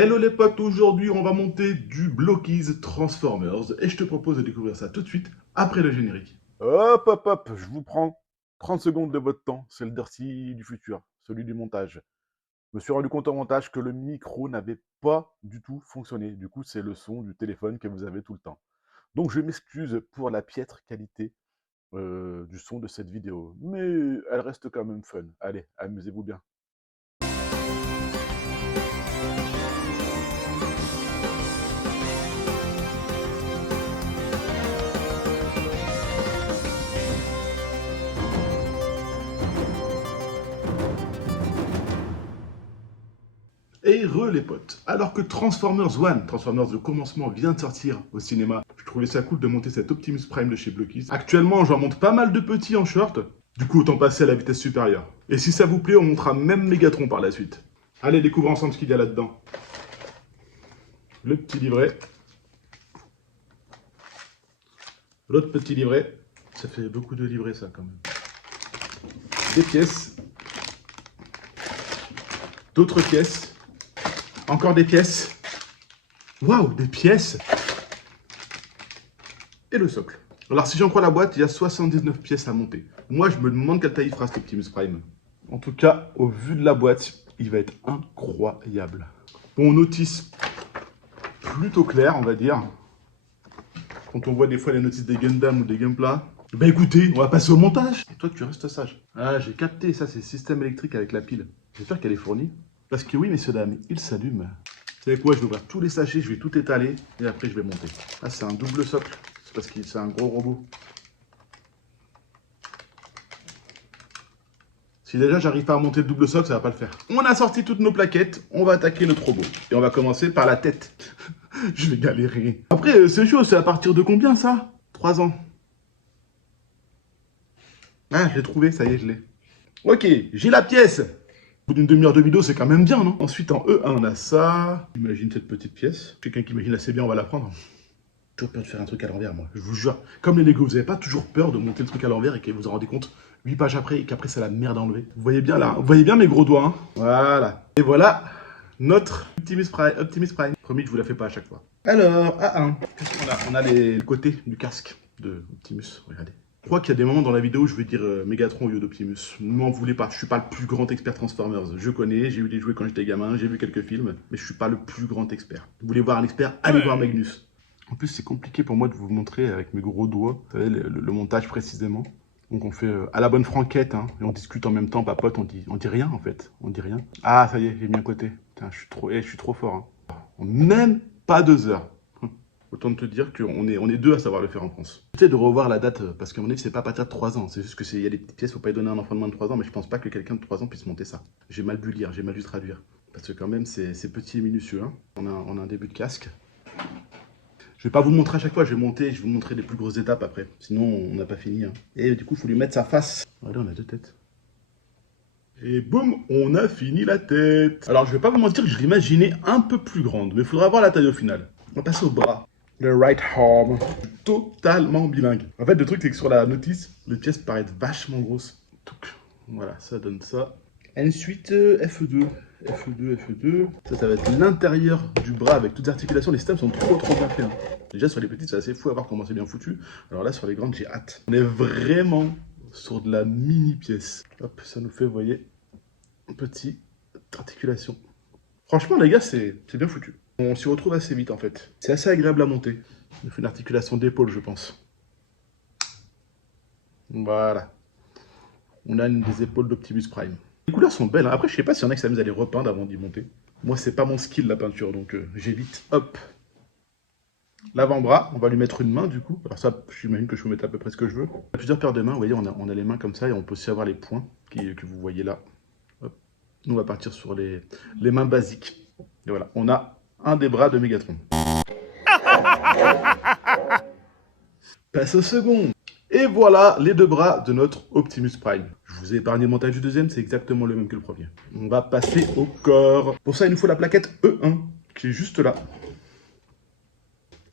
Hello les potes, aujourd'hui on va monter du Blockies Transformers et je te propose de découvrir ça tout de suite après le générique. Hop, hop, hop, je vous prends 30 secondes de votre temps. C'est le Dirty du futur, celui du montage. Je me suis rendu compte au montage que le micro n'avait pas du tout fonctionné. Du coup, c'est le son du téléphone que vous avez tout le temps. Donc, je m'excuse pour la piètre qualité du son de cette vidéo. Mais elle reste quand même fun. Allez, amusez-vous bien. Et les potes, alors que Transformers One, Transformers le commencement, vient de sortir au cinéma, je trouvais ça cool de monter cet Optimus Prime de chez Blockies. Actuellement, j'en monte pas mal de petits en short, du coup autant passer à la vitesse supérieure. Et si ça vous plaît, on montera même Megatron par la suite. Allez, découvre ensemble ce qu'il y a là-dedans. Le petit livret. L'autre petit livret. Ça fait beaucoup de livrets ça quand même. Des pièces. D'autres pièces. Encore des pièces. Waouh, des pièces. Et le socle. Alors si j'en crois la boîte, il y a 79 pièces à monter. Moi, je me demande quelle taille il fera cet Optimus Prime. En tout cas, au vu de la boîte, il va être incroyable. Bon, notice plutôt claire, on va dire. Quand on voit des fois les notices des Gundam ou des Gunpla. Bah écoutez, on va passer au montage. Et toi, tu restes sage. Ah, j'ai capté, ça c'est système électrique avec la pile. J'espère qu'elle est fournie. Parce que oui, messieurs, dames, il s'allume. Vous savez quoi, je vais ouvrir tous les sachets, je vais tout étaler, et après je vais monter. Ah, c'est un double socle, c'est parce que c'est un gros robot. Si déjà j'arrive pas à monter le double socle, ça va pas le faire. On a sorti toutes nos plaquettes, on va attaquer notre robot. Et on va commencer par la tête. Je vais galérer. Après, c'est chaud, c'est à partir de combien ça? 3 ans. Ah, je l'ai trouvé, ça y est, je l'ai. Ok, j'ai la pièce. Au bout d'une demi-heure de vidéo, c'est quand même bien, non? Ensuite, en E1, on a ça. Imagine cette petite pièce. Quelqu'un qui imagine assez bien, on va la prendre. J'ai toujours peur de faire un truc à l'envers, moi. Je vous jure. Comme les Lego, vous avez pas toujours peur de monter le truc à l'envers et que vous vous en rendez compte 8 pages après et qu'après, c'est la merde à enlever. Vous voyez bien là? Vous voyez bien mes gros doigts, hein? Voilà. Et voilà notre Optimus Prime. Optimus Prime. Promis, je vous la fais pas à chaque fois. Alors, A1. Qu'est-ce qu'on a? On a les côtés du casque de Optimus. Regardez. Je crois qu'il y a des moments dans la vidéo où je vais dire Megatron au lieu d'Optimus. Ne m'en voulez pas, je suis pas le plus grand expert Transformers. Je connais, j'ai eu des jouets quand j'étais gamin, j'ai vu quelques films, mais je suis pas le plus grand expert. Vous voulez voir un expert? Allez voir Magnus. En plus, c'est compliqué pour moi de vous montrer avec mes gros doigts, vous savez, le montage précisément. Donc on fait à la bonne franquette, hein, et on discute en même temps, papote, on dit rien en fait, on dit rien. Ah, ça y est, j'ai mis un côté. Putain, je suis trop fort. Hein. Même pas 2 heures. Autant te dire qu'on est deux à savoir le faire en France. Peut-être de revoir la date, parce qu'à mon avis, c'est pas à partir de 3 ans. C'est juste qu'il y a des petites pièces, faut pas y donner à un enfant de moins de 3 ans, mais je pense pas que quelqu'un de 3 ans puisse monter ça. J'ai mal dû lire, j'ai mal dû traduire. Parce que quand même, c'est petit et minutieux. Hein. On a un début de casque. Je vais pas vous le montrer à chaque fois, je vais monter, je vais vous montrer les plus grosses étapes après. Sinon, on n'a pas fini. Hein. Et du coup, il faut lui mettre sa face. Voilà, on a 2 têtes. Et boum, on a fini la tête. Alors, je vais pas vous mentir que je l'imaginais un peu plus grande, mais il faudra voir la taille au final. On va passer au bras. Le right arm. Totalement bilingue. En fait, le truc, c'est que sur la notice, les pièces paraissent vachement grosses. Donc, voilà, ça donne ça. Ensuite, F2. F2, F2. Ça va être l'intérieur du bras avec toutes les articulations. Les systèmes sont trop bien faits. Hein. Déjà, sur les petites, c'est assez fou à voir comment c'est bien foutu. Alors là, sur les grandes, j'ai hâte. On est vraiment sur de la mini pièce. Hop, ça nous fait, vous voyez, petite articulation. Franchement, les gars, c'est bien foutu. On s'y retrouve assez vite, en fait. C'est assez agréable à monter. On fait une articulation d'épaule, je pense. Voilà. On a une des épaules d'Optimus Prime. Les couleurs sont belles. Hein. Après, je sais pas s'il y en a qui s'amusent à les repeindre avant d'y monter. Moi, c'est pas mon skill, la peinture, donc j'évite. Hop. L'avant-bras, on va lui mettre une main, du coup. Alors ça, j'imagine que je peux mettre à peu près ce que je veux. On a plusieurs paires de mains. Vous voyez, on a les mains comme ça, et on peut aussi avoir les points que vous voyez là. Hop. Nous, on va partir sur les mains basiques. Et voilà, on a un des bras de Megatron. Passe au second. Et voilà les 2 bras de notre Optimus Prime. Je vous ai épargné le montage du deuxième, c'est exactement le même que le premier. On va passer au corps. Pour ça, il nous faut la plaquette E1, qui est juste là.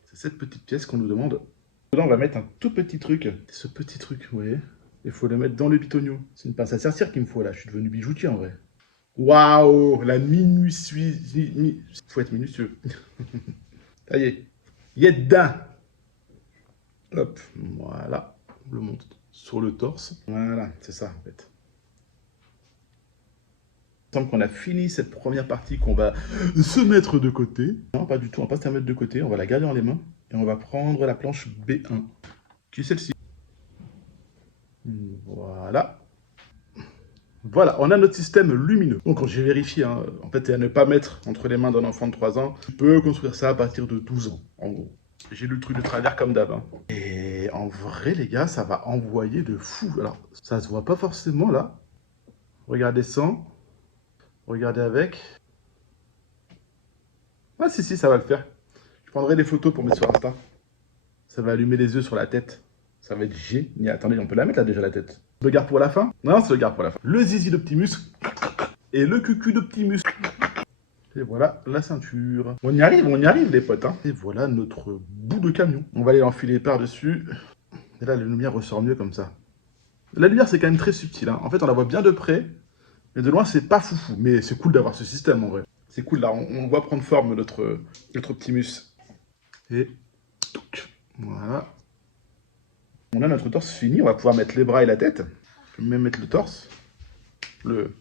C'est cette petite pièce qu'on nous demande. Dedans, on va mettre un tout petit truc. Ce petit truc, vous voyez. Il faut le mettre dans le bitonio. C'est une pince à sertir qu'il me faut là. Je suis devenu bijoutier en vrai. Waouh, la minutieux. Faut être minutieux. Ça y est. Yedda. Hop, voilà. On le monte sur le torse. Voilà, c'est ça en fait. Il semble qu'on a fini cette première partie qu'on va se mettre de côté. Non, pas du tout, on va pas se la mettre de côté. On va la garder dans les mains et on va prendre la planche B1, qui est celle-ci. Voilà. Voilà, on a notre système lumineux. Donc j'ai vérifié, hein, en fait, c'est à ne pas mettre entre les mains d'un enfant de 3 ans. Tu peux construire ça à partir de 12 ans, en gros. J'ai lu le truc de travers comme d'hab. Hein. Et en vrai, les gars, ça va envoyer de fou. Alors, ça se voit pas forcément là. Regardez sans. Regardez avec. Ah si, ça va le faire. Je prendrai des photos pour mettre sur Insta. Ça va allumer les yeux sur la tête. Ça va être génial. Attendez, on peut la mettre là déjà la tête. Je le garde pour la fin? Non, c'est le garde pour la fin. Le zizi d'Optimus et le cucu d'Optimus. Et voilà la ceinture. On y arrive les potes. Hein. Et voilà notre bout de camion. On va aller l'enfiler par-dessus. Et là, la lumière ressort mieux comme ça. La lumière, c'est quand même très subtil. Hein. En fait, on la voit bien de près. Mais de loin, c'est pas foufou. Mais c'est cool d'avoir ce système en vrai. C'est cool là, on voit prendre forme notre Optimus. Et voilà. On a notre torse fini, on va pouvoir mettre les bras et la tête. Je peux même mettre le torse. Le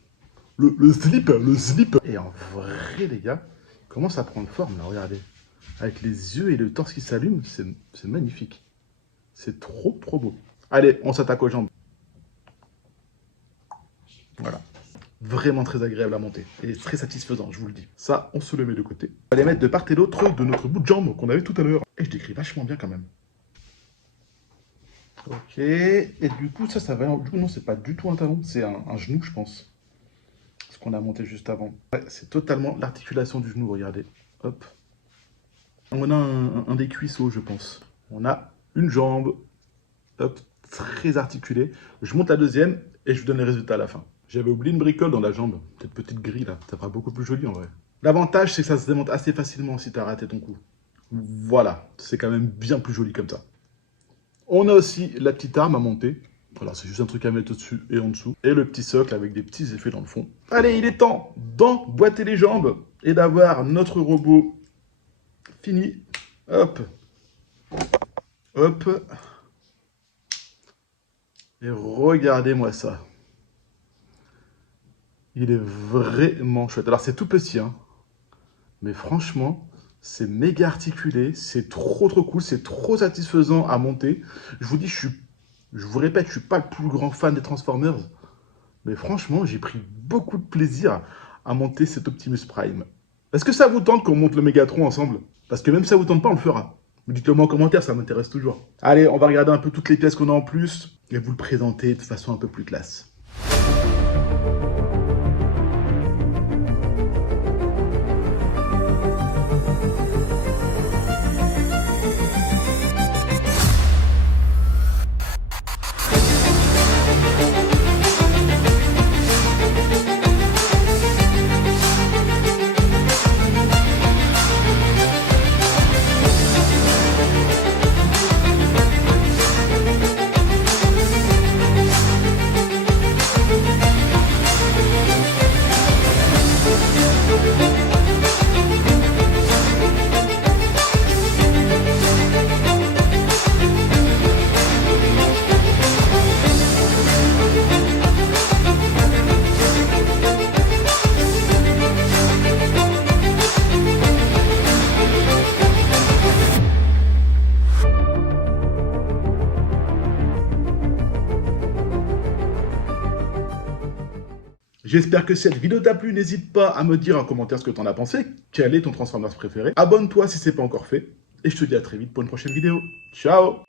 slip. Et en vrai, les gars, il commence à prendre forme, là, regardez. Avec les yeux et le torse qui s'allument, c'est magnifique. C'est trop beau. Allez, on s'attaque aux jambes. Voilà. Vraiment très agréable à monter. Et très satisfaisant, je vous le dis. Ça, on se le met de côté. On va les mettre de part et d'autre de notre bout de jambe qu'on avait tout à l'heure. Et je décris vachement bien quand même. Ok, et du coup, ça va... Du coup, non, c'est pas du tout un talon, c'est un genou, je pense. Ce qu'on a monté juste avant. Ouais, c'est totalement l'articulation du genou, regardez. Hop. On a un des cuisseaux, je pense. On a une jambe. Hop, très articulée. Je monte la deuxième et je vous donne les résultats à la fin. J'avais oublié une bricole dans la jambe. Cette petite grille, là. Ça fera beaucoup plus joli, en vrai. L'avantage, c'est que ça se démonte assez facilement si t'as raté ton coup. Voilà, c'est quand même bien plus joli comme ça. On a aussi la petite arme à monter. Voilà, c'est juste un truc à mettre au-dessus et en dessous. Et le petit socle avec des petits effets dans le fond. Allez, il est temps d'emboîter les jambes et d'avoir notre robot fini. Hop. Hop. Et regardez-moi ça. Il est vraiment chouette. Alors, c'est tout petit, hein. Mais franchement... c'est méga articulé, c'est trop cool, c'est trop satisfaisant à monter. Je vous dis, je vous répète, je suis pas le plus grand fan des Transformers, mais franchement, j'ai pris beaucoup de plaisir à monter cet Optimus Prime. Est-ce que ça vous tente qu'on monte le Mégatron ensemble? Parce que même si ça vous tente pas, on le fera. Vous dites-le moi en commentaire, ça m'intéresse toujours. Allez, on va regarder un peu toutes les pièces qu'on a en plus et vous le présenter de façon un peu plus classe. J'espère que cette vidéo t'a plu, n'hésite pas à me dire en commentaire ce que t'en as pensé, quel est ton Transformers préféré. Abonne-toi si c'est pas encore fait, et je te dis à très vite pour une prochaine vidéo. Ciao!